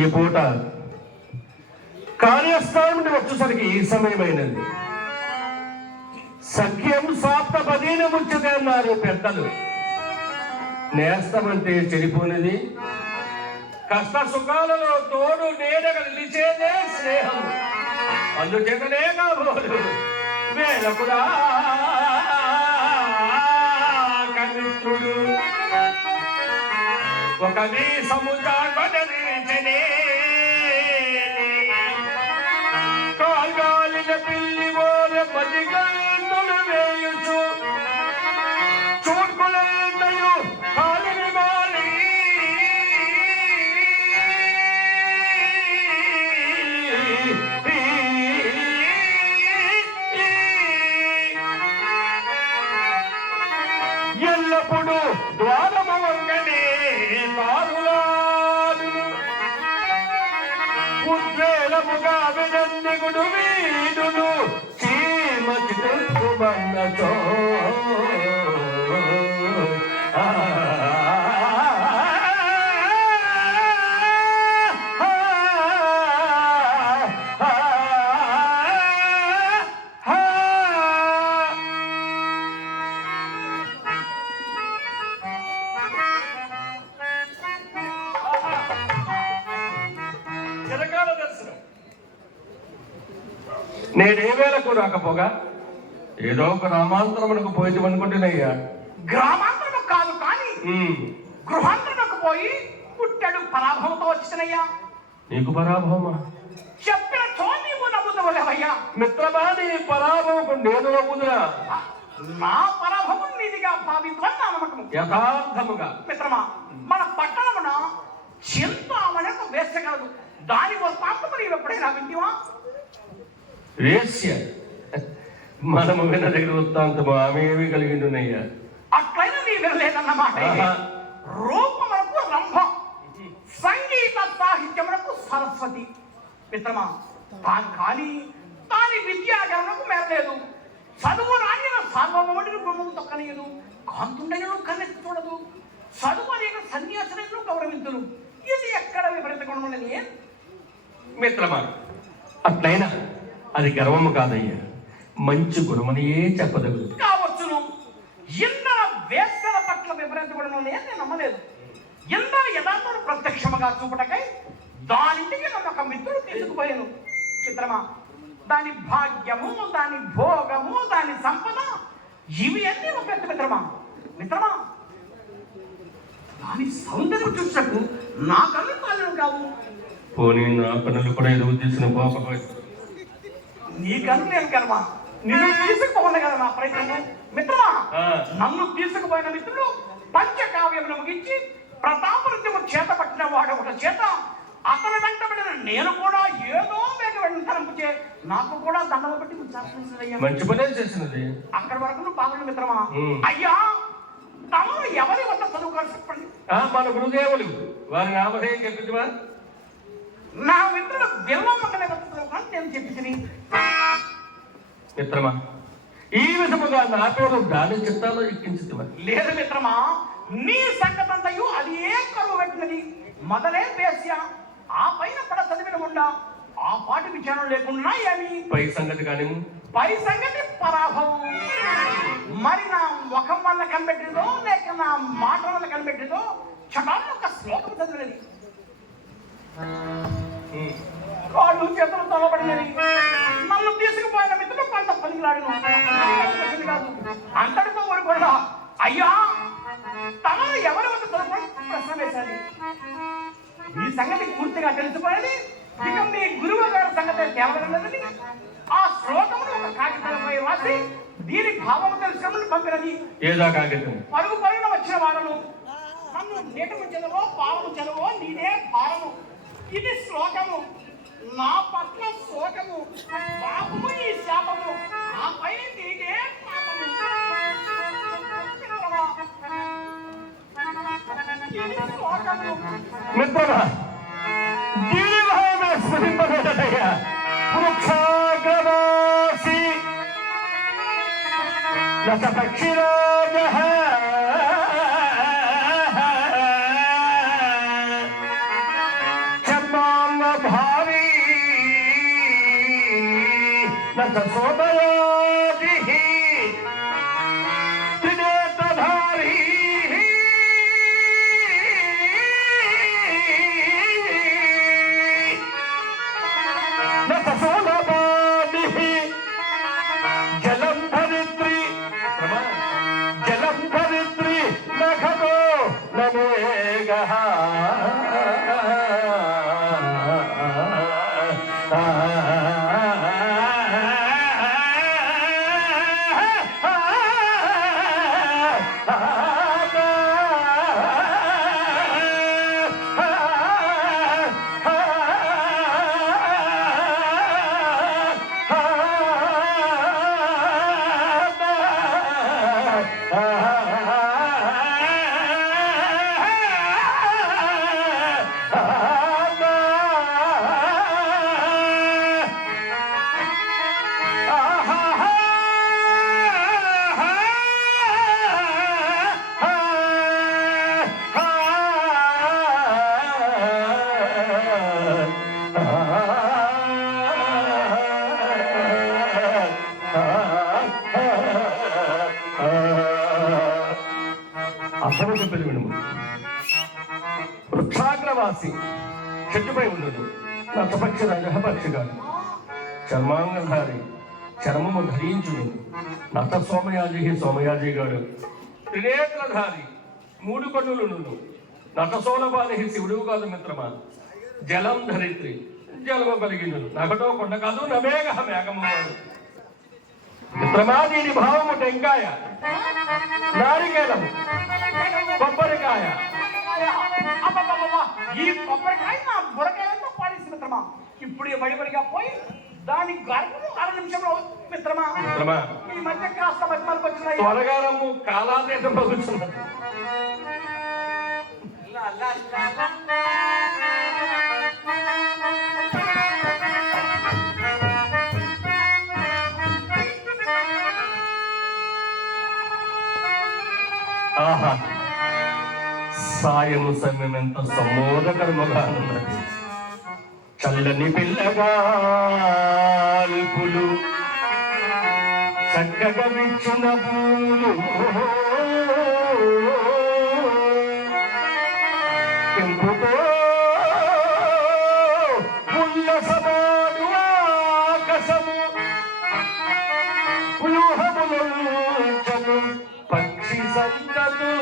ఈ పూట కార్యస్థానం నుండి వచ్చేసరికి ఈ సమయమైనది. సఖ్యం సాప్తపదీన ముచ్చతే అన్నారు పెద్దలు. నేస్తమంటే చెడిపోనిది, కష్ట సుఖాలలో తోడు నీడగా నిలిచేదే స్నేహము. అందుచేతనే కాబోలు వేలకుడా కమిత్రుడు ఒక నీ సముద్రాన్ని కాల్గాలిన పిల్లి ఓర మదిగంతులు వేయుచు చూడ్కులంతయు కాలిని వాలి ఎల్లప్పుడు ద్వారము వంగనే కారులాడును ఉద్వేలముగా వినందిగుడు వీడును శ్రీమతి తృప్తుమన్నతో నేనే వేళకు రాకపోగా ఏదో ఒక గ్రామాంతరమునకు పోయి అనుకుంటున్నాయ్యా. గ్రామాంతరం కాదు కానీ గృహాంతరకు పోయి పుట్టడు పరాభవంతో వచ్చినయ్యా. నీకు పరాభవమా? చెప్పిన చోనీవు నమ్ముదవలేవయ్యా. మిత్రమా, నీ పరాభవకు నేను నమ్ముదురా? నా పరాభవం నీదిగా భావించడం నా నమ్మకం. యథార్థముగా మిత్రమా, మన పట్టణమున చింతామణకు వేసగలదు. దాని వస్తాంతము నీవు ఎప్పుడైనా వింటివా? వేశ్య మనము విన్న దగ్గర వృత్తాంతము ఆమె ఏమి కలిగిండునయ్యా. అట్లయినా నీ వినలేదన్నమాట. రూపములకు రంభ, సంగీత సాహిత్యములకు సరస్వతి. మిత్రమా, తాను కానీ దాని విద్యాగమనకు మేరలేదు. చదువు రాని సార్వభౌముడిని గుమ్మము తొక్కనీయదు, కాంతుండను కన్నెత్తి చూడదు, చదువు అనేక సన్యాసులను గౌరవించును. ఇది ఎక్కడ విపరీత గుణములని. మిత్రమా, అట్లయినా అది గర్వము కాదయ్యా, మంచి గుణమనియే చెప్పదగు కావచ్చును. ఇందర వేసల పట్ల విపరీత గుణములని నేను నమ్మలేదు. ఇందర యథార్థను ప్రత్యక్షముగా చూపటకై దానింటికి నన్ను ఒక మిత్రుడు తీసుకుపోయాను. చిత్రమా, దాని భాగ్యము, దాని భోగము, దాని సంపద ఇవి అన్నీ ఒక పెద్ద మిత్రమా. మిత్రమా, దాని సౌందర్యం చూసకు నా కళ్ళు పాలన కావు. పోనీ నా కన్నులు కూడా ఎదుగు తీసిన పాప. నీ కన్ను నేను కర్మ, నిన్ను తీసుకుపోవాలి కదా నా ప్రయత్నము. మిత్రమా, నన్ను తీసుకుపోయిన మిత్రుడు పంచకావ్యములు ముగించి ప్రతాపనృత్యము చేత పట్టిన వాడు ఒక చేత అతని వెంటబడిన నేను కూడా ఏదో వెంటరించే నాకు కూడా దండలు పెట్టి మంచి పనే చేసినది. అక్కడి వరకు నువ్వు బాగుంది మిత్రమా. అయ్యా, తమరు ఎవరి వద్ద చదువుకోవాలి చెప్పండి. మన గురుదేవులు వారి నామధేయం చెప్పిందివా? నా మిత్రుడు బిల్వమ్మకనే వద్ద చదువుకోవాలి నేను చెప్పింది. మిత్రమా, ఈ విధముగా నా పేరు దాని చిత్తాలో ఎక్కించుతావా? లేదు మిత్రమా, నీ సంగతంతయు అది ఏ కరువు పెట్టినది. మొదలే వేశ్య, ఆ పైన పడ చదివిన ఉండా, ఆ పాటి విచారణ లేకుండా ఏమి పై సంగతి కానీ పై సంగతి పరాభవం. మరి నా ముఖం వల్ల కనిపెట్టిందో లేక నా మాట వల్ల కనిపెట్టిందో చటాన్ని ఒక శ్లోకం చదివినది. కాళ్ళు చేతులు తొలబడినది. నన్ను తీసుకుపోయిన మిత్రుడు కొంత పనికిలాడిన కాదు. అంతటితో ఊరుకోడా. అయ్యా, తమను ఎవరి వద్ద చదువుకోవడం ప్రశ్న వేశాడు. ఈ సంగతి పూర్తిగా తెలిసిపోయింది. ఇక మీ గురువు గారి సంగతి తేవగలదని ఆ శ్లోకమును ఒక కాగితంపై రాసి దీని భావము తెలుసుకుని పంపినది. ఏదా కాగితం? పరుగు పరుగున వచ్చిన వాడను నన్ను నీటము చెలవో పాలము చెలవో నీదే భారము. ఇది శ్లోకము, నా పట్ల శోకము, పాపము ఈ శాపము, ఆ పై నీదే పాపము. మిత్రమా, దీనివైన స్మరింపగలదయ్యా. వృక్షాగ్రవాసి లతపక్షిరాజః చర్మాంబరధరో సోమయాజి త్రినేత్రధారీ నసోలపాణి జలం ధరిత్రి జలం ధరిత్రి నఖదో నమేగః అసలు చెప్పేది వినుము. వృక్షాగ్రవాసి చెట్టుపై ఉండదు నతపక్షి రజపక్షిగాడు చర్మాంగధారి చర్మము ధరించుడు నత సోమయాజి గాడు త్రినేత్రధారి 3 కన్నులు నుండు నట సోలపాని శివుడు కాదు మిత్రమా. జలం ధరిత్రి జలము కలిగిను నగటో కొండ కాదు నమేగ మేఘము వాడు మిత్రమా. దీని భావము టెంకాయ నారికేలము కొబ్బరికాయ. ఈ కొబ్బరికాయ నా బుర్రకాయలతో పాడేసి మిత్రమా. ఇప్పుడు బడిబడిగా పోయి దాని గర్భము 6 నిమిషంలో మిత్రమా. ఈ మధ్య కాస్త మధ్యమాలకు వచ్చినాయి. త్వరగానము కాలాదేశం పగుతున్నది. ఆహా, సాయము సమయం ఎంత సమోదకరముగా ఉన్నది. చల్లని పిల్లగాల్పులు చక్కగా విచ్చిన పూలు పెంపుతో ఉల్లసమాడు ఆకాశము ఊహములంచను పక్షి సంతలు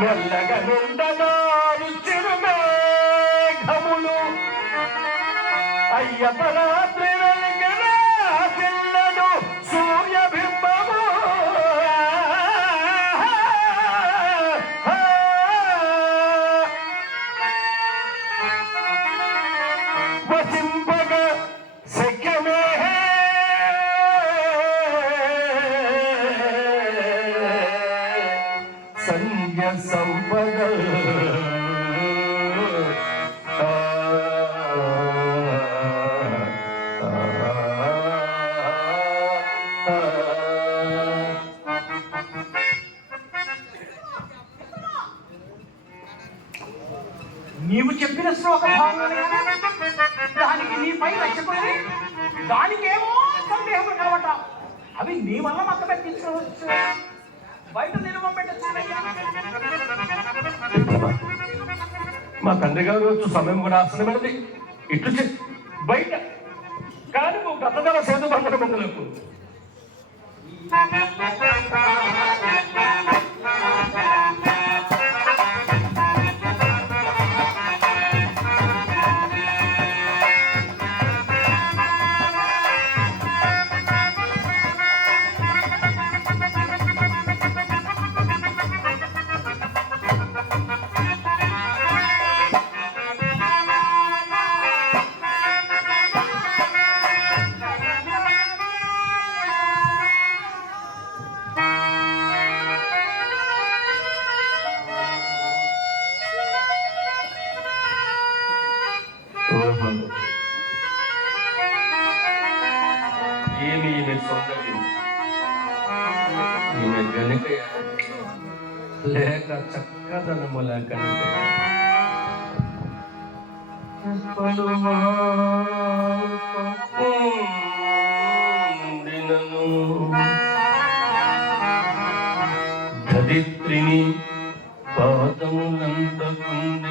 మెల్లగా నుండనాడు చిరుమేఘములు అయ్యపరాత్రి వెలిగిన పిల్లలు సూర్యబింబము వచింపగ శక్యమే సంధ్య సంపద నీవు చెప్పిన శ్లోక భావనలే దానికి నీపై రక్షకుడి దానికేమో సందేహం కలవట. అవి నీ వల్ల మతమే తీసుకోవచ్చు. బయట నిలువ పెట్టచ్చు. మా తండ్రి గారు వచ్చి సమయం కూడా ఆసనమైనది. ఇట్లు బయట కానీ నువ్వు గతగల సేతు బంధన బిడ్డలకు ఏమి ఈమె సౌందర్యం, ఈమె గనికయ లేక చక్కదనముల కనికయ. ధరిత్రిని పాదములంతకుందిన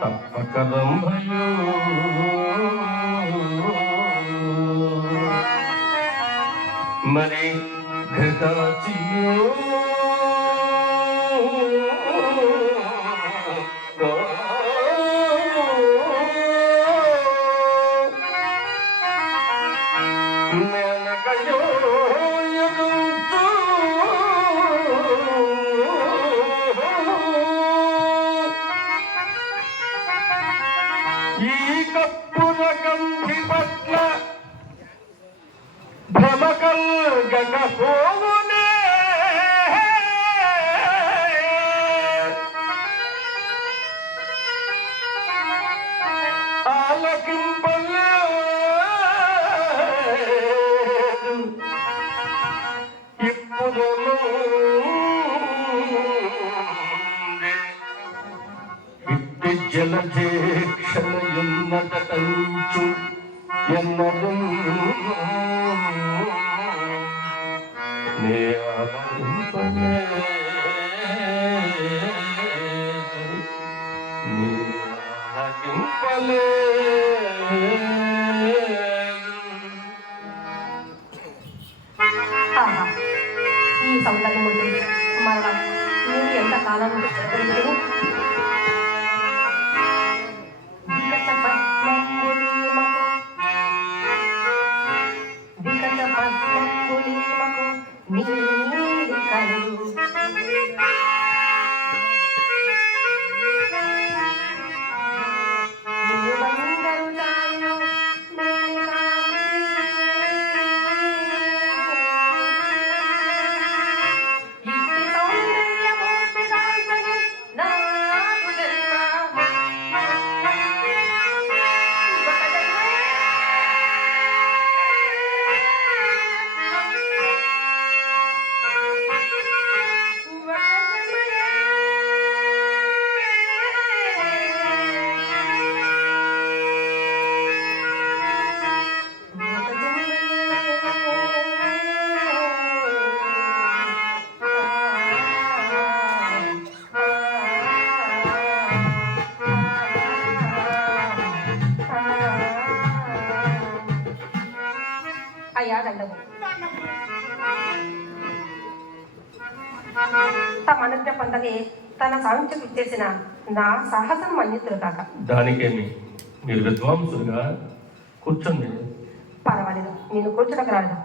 తప్పకదంభయో మరి ఘటాచియో ఈ కప్పుల గంధి పట్ల భ్రమకల్గకపోవునే ఆలకింపలేదు ఇప్పుడు ఇట్టి జలజేక్షణయున్నతంచు ఎన్నడు నే ఆహా, ఈ సౌందర్యములు మరణ నేను ఎంత కాలం నుండి చూడగలిగాను. అయ్యా దండము. తమ అనుజ్ఞ పొందగే తన సాంఖ్యకు ఇచ్చేసిన నా సాహసం మన్నితులు కాక. దానికేమి మీరు విద్వాంసులుగా కూర్చోండి. పర్వాలేదు, నేను కూర్చోడానికి రాలేదు.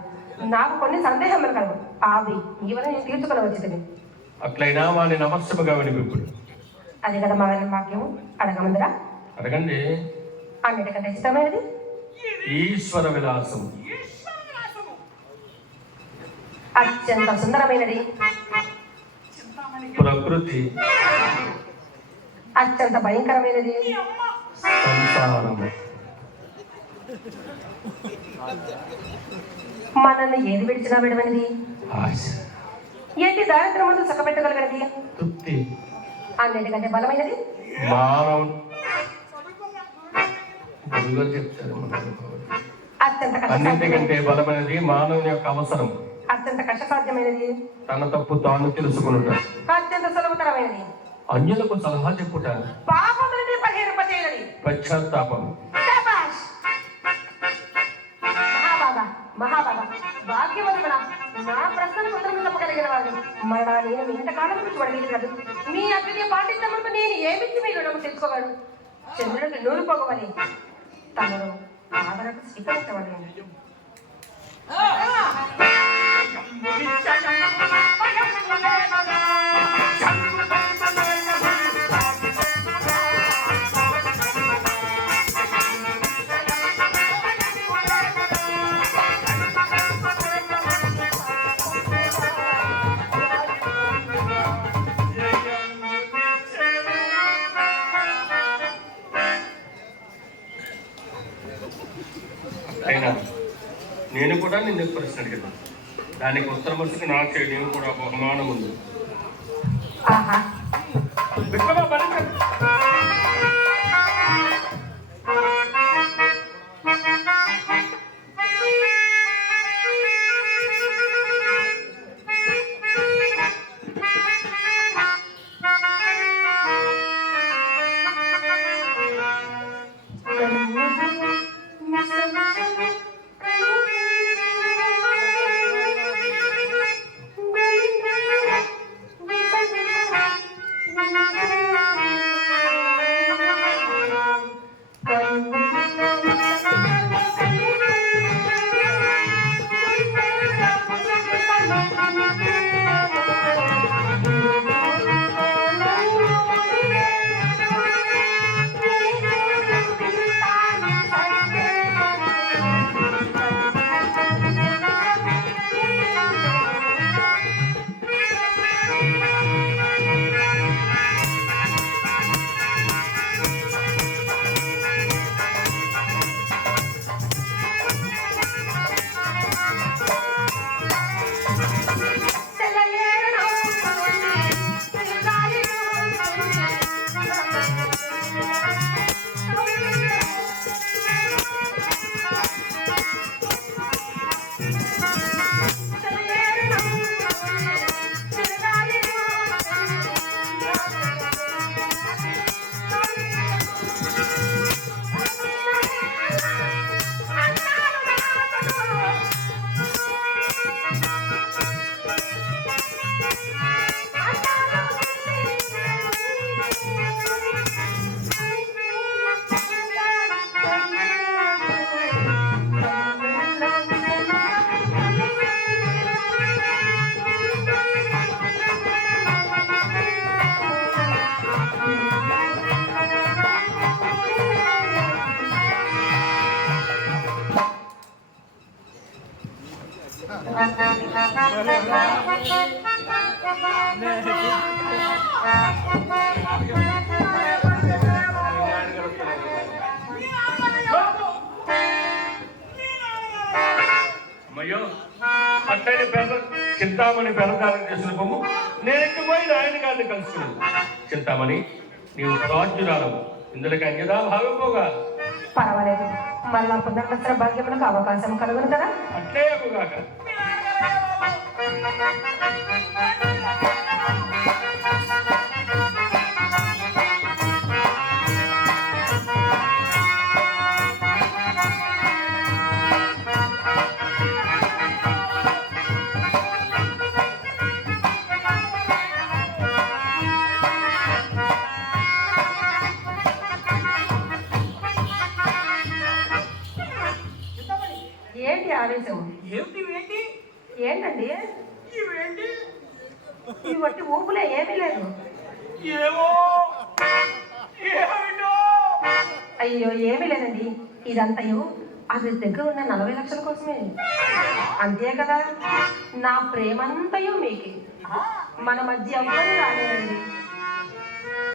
నాకు కొన్ని సందేహములు కలవు. అవి ఈవెన నేను తీర్చుకొని వచ్చింది. అట్లయినా వాడిని నమస్యముగా వినిపిప్పుడు. అది కదా మా వాక్యం. అడగమందరా? అడగండి. అన్నిటికంటే ఇష్టమైనది ఈశ్వర విలాసం. అత్యంత సుందరమైనది ప్రకృతి. అత్యంత భయంకరమైనది సంసారం. మనల్ని ఏది విడిచినా విడవనిది ఆశ. ఏంటి దారిద్రమందు చక్కబెట్టగలిగినది తృప్తి. అన్నిటికంటే బలమైనది మానవుడు. చెప్తారు అత్యంత అన్నింటికంటే బలమైనది మానవుని యొక్క అవసరం. అత్యంత కష్టసాధ్యమైనది తన తప్పు తాను తెలుసుకునుట. అత్యంత సులభతరమైనది అన్యులకు సలహా చెప్పుట. పాపములని పరిహరింపచేయనది పశ్చాత్తాపం. శభాష్! మహాబాబా భాగ్యవంతుడా, నా ప్రశ్నలకు ఉత్తరం చెప్పగలిగిన వాడు. మరణ నేను ఇంతకాలం గురించి అడగలేదు. మీ అగ్ని పాండిత్యములకు నేను ఏమిచ్చి మీరు రుణము తెలుసుకోగలడు. చంద్రుడికి నూరు పోగవని తమను ఆదరణకు స్వీకరించవాలి. అయినా నేను కూడా నిన్ను ప్రశ్న అడిగాను. దానికి ఉత్తరమస్తుకి నాకు నేను కూడా బహుమానం ఉంది. ఆహా విక్రమ భరించండి. అమ్మయ్యో అట్టని చింతామణి బెరదానం చేసిన బొమ్ము నేను పోయి నాయన గారిని కలుసుకున్నాను. చింతామణి నీవు రాజ్యురాలవు, ఇందులోకి అన్యదా భావిపోగా. పర్వాలేదు, మళ్ళా పునర్వసర భాగ్యములకు అవకాశం కలుగును కదా. అట్లే అగుగాక. ఏంటి ఆవేశం? ఏమిటి ఏంటి ఏంటండి ఇవేంటి? ఈ వట్టి ఊపులే ఏమీ లేదు. ఏమో ఏమిటో. అయ్యో ఏమీ లేదండి, ఇదంతయు అది దగ్గర ఉన్న 40 లక్షల కోసమే. అంతే కదా, నా ప్రేమంతయు మీకే. మన మధ్య ఎవ్వరూ రాలేదండి.